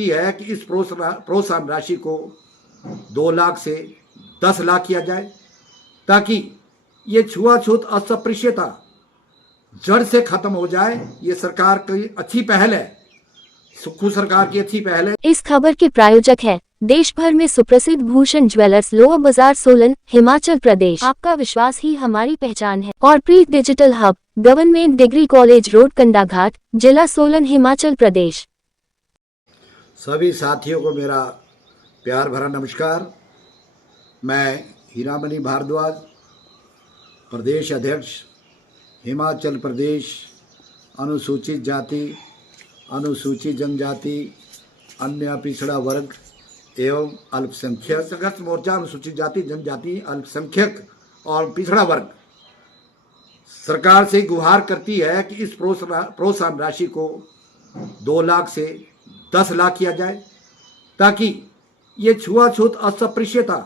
है कि इस प्रोत्साहन राशि को 2 लाख से 10 लाख किया जाए ताकि ये छुआछूत अस्पृश्यता जड़ से खत्म हो जाए। ये सरकार की अच्छी पहल है, सुक्खू सरकार की अच्छी पहल है। इस खबर के प्रायोजक है देश भर में सुप्रसिद्ध भूषण ज्वेलर्स, लोअर बाजार, सोलन, हिमाचल प्रदेश। आपका विश्वास ही हमारी पहचान है। और Preet digital hub, government degree college road, Kandaghat, जिला सोलन, हिमाचल प्रदेश। सभी साथियों को मेरा प्यार भरा नमस्कार। मैं हीरामणि भारद्वाज, प्रदेश अध्यक्ष, हिमाचल प्रदेश अनुसूचित जाति, अनुसूचित जनजाति, अन्य पिछड़ा वर्ग एवं अल्पसंख्यक संघर्ष मोर्चा अनुसूचित जाति, जनजाति, अल्पसंख्यक और पिछड़ा वर्ग सरकार से गुहार करती है कि इस प्रोत्साहन राशि को 2 लाख से 10 लाख किया जाए ताकि ये छुआछूत अस्पृश्यता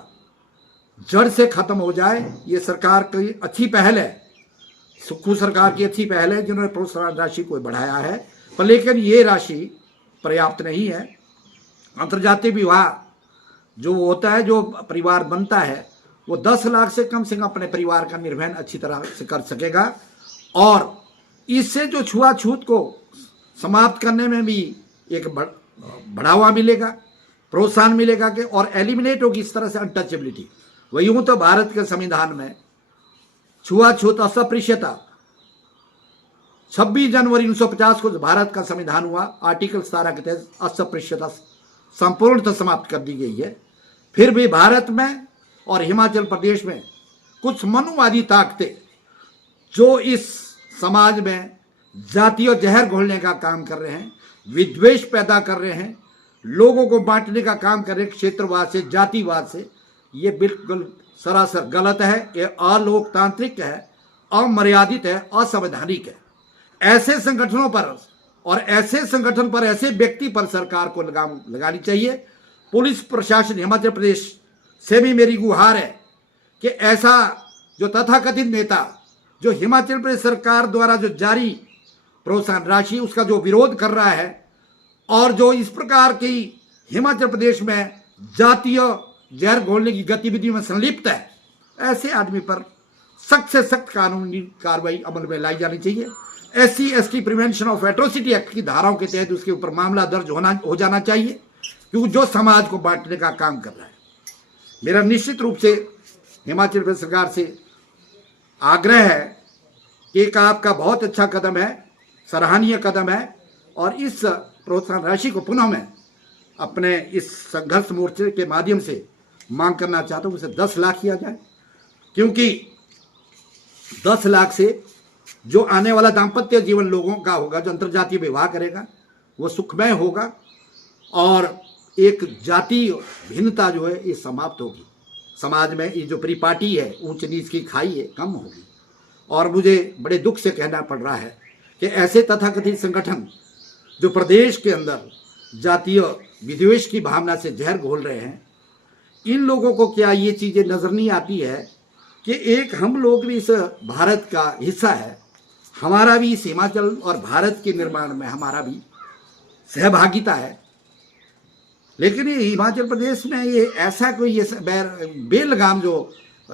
जड़ से खत्म हो जाए। ये सरकार की अच्छी पहल है, सुक्खू सरकार की अच्छी पहल है जिन्होंने प्रोत्साहन राशि को बढ़ाया है। पर लेकिन ये राशि पर्याप्त नहीं है। अंतर्जातीय विवाह जो होता है, जो परिवार बनता है, वो 10 लाख से कम अपने परिवार का निर्वहन अच्छी तरह से कर सकेगा और इससे जो छुआछूत को समाप्त करने में भी एक बढ़ावा मिलेगा, प्रोत्साहन मिलेगा कि और एलिमिनेट होगी इस तरह से अनटचेबिलिटी। वही यूं तो भारत के संविधान में छुआछूत अस्पृश्यता 26 जनवरी 1950 को भारत का संविधान हुआ, आर्टिकल 17 के तहत अस्पृश्यता संपूर्णतः समाप्त कर दी गई है। फिर भी भारत में और हिमाचल प्रदेश में कुछ मनुवादी ताकतें जो इस समाज में जातीय जहर घोलने का काम कर रहे हैं, विद्वेष पैदा कर रहे हैं, लोगों को बांटने का काम कर रहे हैं क्षेत्रवाद से, जातिवाद से, ये बिल्कुल सरासर गलत है। ये अलोकतांत्रिक है, अमर्यादित है, असंवैधानिक है। ऐसे संगठनों पर और ऐसे संगठन पर, ऐसे व्यक्ति पर सरकार को लगाम लगानी चाहिए। पुलिस प्रशासन हिमाचल प्रदेश से भी मेरी गुहार है कि ऐसा जो तथाकथित नेता जो हिमाचल प्रदेश सरकार द्वारा जो जारी प्रोत्साहन राशि उसका जो विरोध कर रहा है और जो इस प्रकार की हिमाचल प्रदेश में जातीय जहर घोलने की गतिविधि में संलिप्त है, ऐसे आदमी पर सख्त से सख्त कानूनी कार्रवाई अमल में लाई जानी चाहिए। SC/ST prevention of atrocity act की धाराओं के तहत उसके ऊपर मामला दर्ज हो जाना चाहिए, क्योंकि जो समाज को बांटने का काम कर रहा है। मेरा निश्चित रूप से हिमाचल प्रदेश सरकार से आग्रह है कि एक आपका बहुत अच्छा कदम है, सराहनीय कदम है और इस प्रोत्साहन राशि को पुनः मैं अपने इस संघर्ष मोर्चे के माध्यम से मांग करना चाहता हूँ, उसे 10 लाख किया जाए, क्योंकि 10 लाख से जो आने वाला दाम्पत्य जीवन लोगों का होगा, जो अंतर्जातीय विवाह करेगा, वो सुखमय होगा और एक जातीय भिन्नता जो है ये समाप्त होगी। समाज में ये जो परिपाटी है, ऊंच नीच की खाई है, कम होगी। और मुझे बड़े दुख से कहना पड़ रहा है कि ऐसे तथाकथित संगठन जो प्रदेश के अंदर जातीय विद्वेष की भावना से जहर घोल रहे हैं, इन लोगों को क्या ये चीज़ें नज़र नहीं आती है कि एक हम लोग भी इस भारत का हिस्सा है, हमारा भी इस हिमाचल और भारत के निर्माण में हमारा भी सहभागिता है। लेकिन ये हिमाचल प्रदेश में ये ऐसा कोई ये बेलगाम जो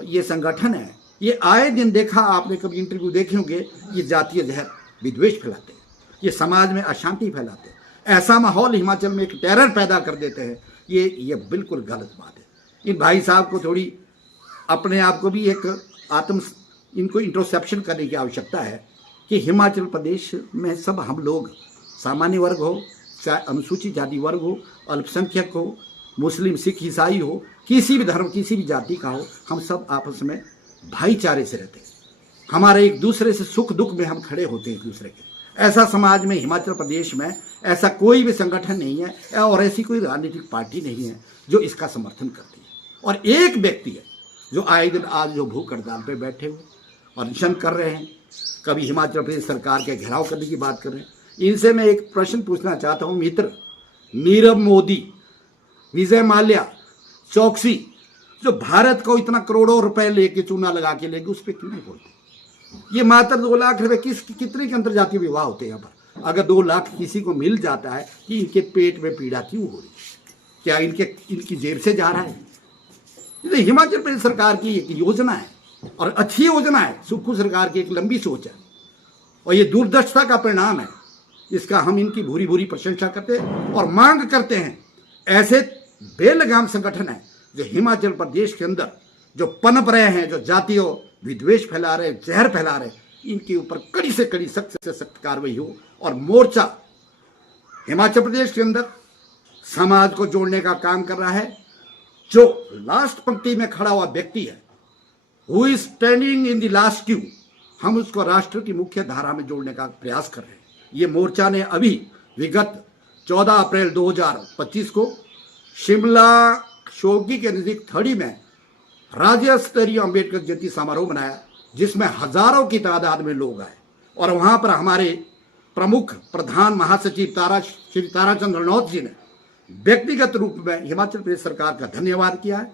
ये संगठन है, ये आए दिन देखा आपने कभी इंटरव्यू देखे होंगे, ये जातीय जहर विद्वेष फैलाते हैं, ये समाज में अशांति फैलाते हैं, ऐसा माहौल हिमाचल में एक टेरर पैदा कर देते हैं। ये बिल्कुल गलत बात है। इन भाई साहब को थोड़ी अपने आप को भी एक इनको इंट्रोस्पेक्शन करने की आवश्यकता है कि हिमाचल प्रदेश में सब हम लोग, सामान्य वर्ग हो, चाहे अनुसूचित जाति वर्ग हो, अल्पसंख्यक हो, मुस्लिम, सिख, ईसाई हो, किसी भी धर्म, किसी भी जाति का हो, हम सब आपस में भाईचारे से रहते हैं। हमारे एक दूसरे से सुख दुख में हम खड़े होते हैं एक दूसरे के। ऐसा समाज में हिमाचल प्रदेश में ऐसा कोई भी संगठन नहीं है और ऐसी कोई राजनीतिक पार्टी नहीं है जो इसका समर्थन करती है। और एक व्यक्ति है जो आए दिन आज जो भूख हड़ताल पे बैठे हुए और अनशन कर रहे हैं, कभी हिमाचल प्रदेश सरकार के घेराव करने की बात कर रहे हैं। इनसे मैं एक प्रश्न पूछना चाहता हूँ, मित्र, नीरव मोदी, विजय माल्या, चौकसी, जो भारत को इतना करोड़ों रुपए लेके चूना लगा के लेंगे, उस पर क्यों नहीं बोलते? ये मात्र 2 लाख रुपए कितने के अंतर्जातीय विवाह होते हैं यहाँ पर? अगर 2 लाख किसी को मिल जाता है कि इनके पेट में पीड़ा क्यों हो रही है, क्या इनकी जेब से जा रहा है? ये हिमाचल प्रदेश सरकार की एक योजना है और अच्छी योजना है। सुक्खू सरकार की एक लंबी सोच है और ये दूरदर्शिता का परिणाम है। इसका हम इनकी भूरी भूरी प्रशंसा करते हैं और मांग करते हैं ऐसे बेलगाम संगठन है जो हिमाचल प्रदेश के अंदर जो पनप रहे हैं, जो जातीय विद्वेष फैला रहे हैं, जहर फैला रहे हैं, इनके ऊपर कड़ी से कड़ी, सख्त से सख्त कार्रवाई हो और मोर्चा हिमाचल प्रदेश के अंदर समाज को जोड़ने का काम कर रहा है। जो लास्ट पंक्ति में खड़ा हुआ व्यक्ति है, who is standing in the last Q, हम उसको राष्ट्र की मुख्य धारा में जोड़ने का प्रयास कर रहे हैं। ये मोर्चा ने अभी विगत 14 अप्रैल 2025 को शिमला शोगी के नजदीक थड़ी में राज्य स्तरीय अम्बेडकर जयंती समारोह बनाया, जिसमें हजारों की तादाद में लोग आए और वहां पर हमारे प्रमुख प्रधान महासचिव श्री ताराचंद्र रनौत जी ने व्यक्तिगत रूप में हिमाचल प्रदेश सरकार का धन्यवाद किया है